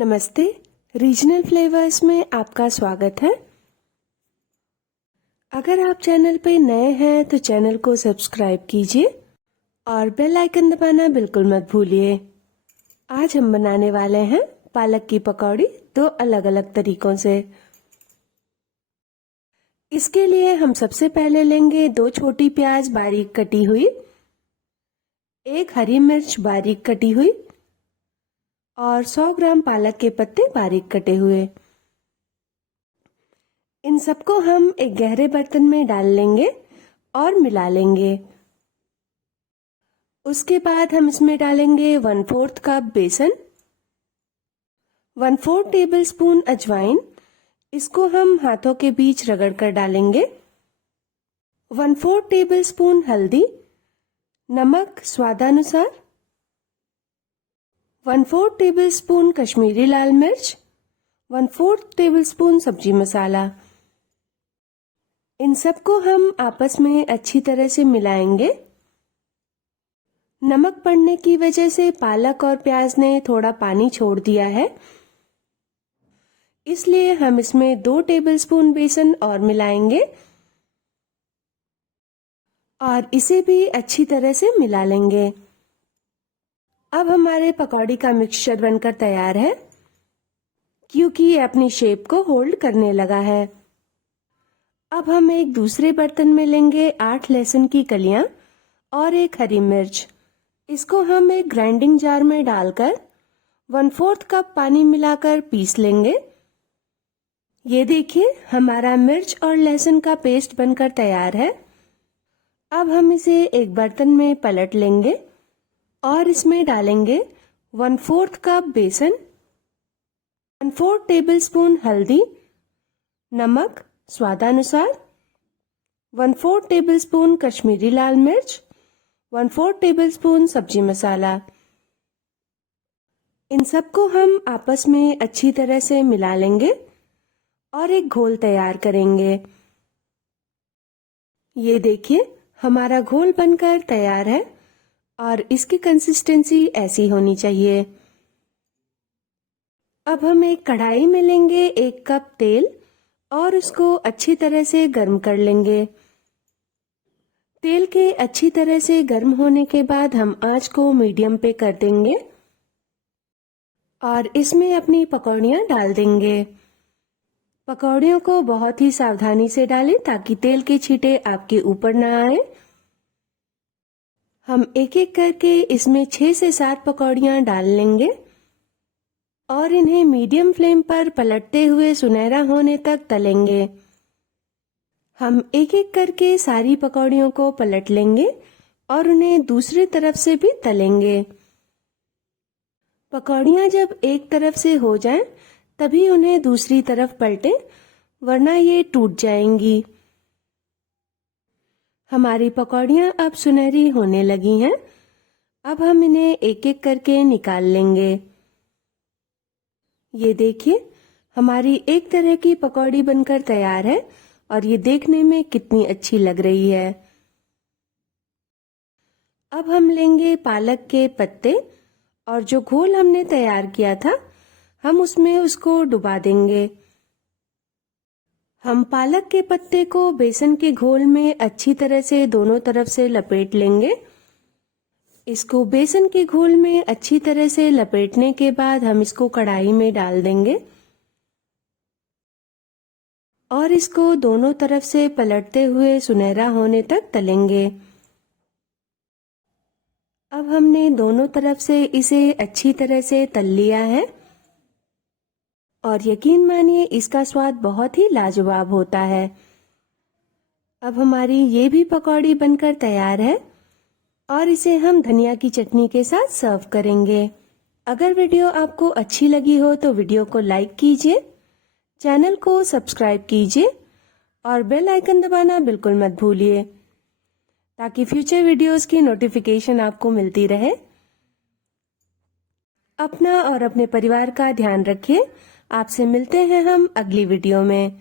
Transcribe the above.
नमस्ते, regional flavours में आपका स्वागत है। अगर आप चैनल पे नए हैं तो चैनल को सब्सक्राइब कीजिए और बेल आइकन दबाना बिल्कुल मत भूलिए। आज हम बनाने वाले हैं पालक की पकौड़ी दो अलग अलग तरीकों से। इसके लिए हम सबसे पहले लेंगे 2 छोटी प्याज बारीक कटी हुई, 1 हरी मिर्च बारीक कटी हुई और 100 ग्राम पालक के पत्ते बारीक कटे हुए। इन सबको हम एक गहरे बर्तन में डाल लेंगे और मिला लेंगे। उसके बाद हम इसमें डालेंगे 1/4 कप बेसन, 1/4 टेबलस्पून अजवाइन, इसको हम हाथों के बीच रगड़ कर डालेंगे, 1/4 टेबलस्पून हल्दी, नमक स्वादानुसार, 1/4 टेबलस्पून कश्मीरी लाल मिर्च, 1/4 टेबलस्पून सब्जी मसाला। इन सबको हम आपस में अच्छी तरह से मिलाएंगे। नमक पड़ने की वजह से पालक और प्याज ने थोड़ा पानी छोड़ दिया है, इसलिए हम इसमें 2 टेबलस्पून बेसन और मिलाएंगे और इसे भी अच्छी तरह से मिला लेंगे। अब हमारे पकौड़ी का मिक्सचर बनकर तैयार है, क्योंकि ये अपनी शेप को होल्ड करने लगा है। अब हम एक दूसरे बर्तन में लेंगे 8 लहसुन की कलियां और 1 हरी मिर्च। इसको हम एक ग्राइंडिंग जार में डालकर 1/4 कप पानी मिलाकर पीस लेंगे। ये देखिए, हमारा मिर्च और लहसुन का पेस्ट बनकर तैयार है। अब हम इसे एक बर्तन में पलट लेंगे और इसमें डालेंगे 1/4 कप बेसन, 1/4 टेबलस्पून हल्दी, नमक स्वादानुसार, 1/4 टेबलस्पून कश्मीरी लाल मिर्च, 1/4 टेबलस्पून सब्जी मसाला। इन सबको हम आपस में अच्छी तरह से मिला लेंगे और एक घोल तैयार करेंगे। ये देखिए, हमारा घोल बनकर तैयार है और इसकी कंसिस्टेंसी ऐसी होनी चाहिए। अब हम एक कढ़ाई में लेंगे 1 कप तेल और उसको अच्छी तरह से गर्म कर लेंगे। तेल के अच्छी तरह से गर्म होने के बाद हम आंच को मीडियम पे कर देंगे और इसमें अपनी पकौड़ियां डाल देंगे। पकौड़ियों को बहुत ही सावधानी से डालें ताकि तेल के छींटे आपके ऊपर ना आए। हम एक एक करके इसमें 6 से 7 पकौड़ियां डाल लेंगे और इन्हें मीडियम फ्लेम पर पलटते हुए सुनहरा होने तक तलेंगे। हम एक एक करके सारी पकौड़ियों को पलट लेंगे और उन्हें दूसरी तरफ से भी तलेंगे। पकौड़ियां जब एक तरफ से हो जाएं, तभी उन्हें दूसरी तरफ पलटें, वरना ये टूट जाएंगी। हमारी पकौड़ियां अब सुनहरी होने लगी हैं। अब हम इन्हें एक एक करके निकाल लेंगे। ये देखिए, हमारी एक तरह की पकौड़ी बनकर तैयार है और ये देखने में कितनी अच्छी लग रही है। अब हम लेंगे पालक के पत्ते और जो घोल हमने तैयार किया था, हम उसमें उसको डुबा देंगे। हम पालक के पत्ते को बेसन के घोल में अच्छी तरह से दोनों तरफ से लपेट लेंगे। इसको बेसन के घोल में अच्छी तरह से लपेटने के बाद हम इसको कढ़ाई में डाल देंगे और इसको दोनों तरफ से पलटते हुए सुनहरा होने तक तलेंगे। अब हमने दोनों तरफ से इसे अच्छी तरह से तल लिया है और यकीन मानिए इसका स्वाद बहुत ही लाजवाब होता है। अब हमारी ये भी पकौड़ी बनकर तैयार है और इसे हम धनिया की चटनी के साथ सर्व करेंगे। अगर वीडियो आपको अच्छी लगी हो तो वीडियो को लाइक कीजिए, चैनल को सब्सक्राइब कीजिए और बेल आइकन दबाना बिल्कुल मत भूलिए, ताकि फ्यूचर वीडियोस की नोटिफिकेशन आपको मिलती रहे। अपना और अपने परिवार का ध्यान रखिए। आपसे मिलते हैं हम अगली वीडियो में।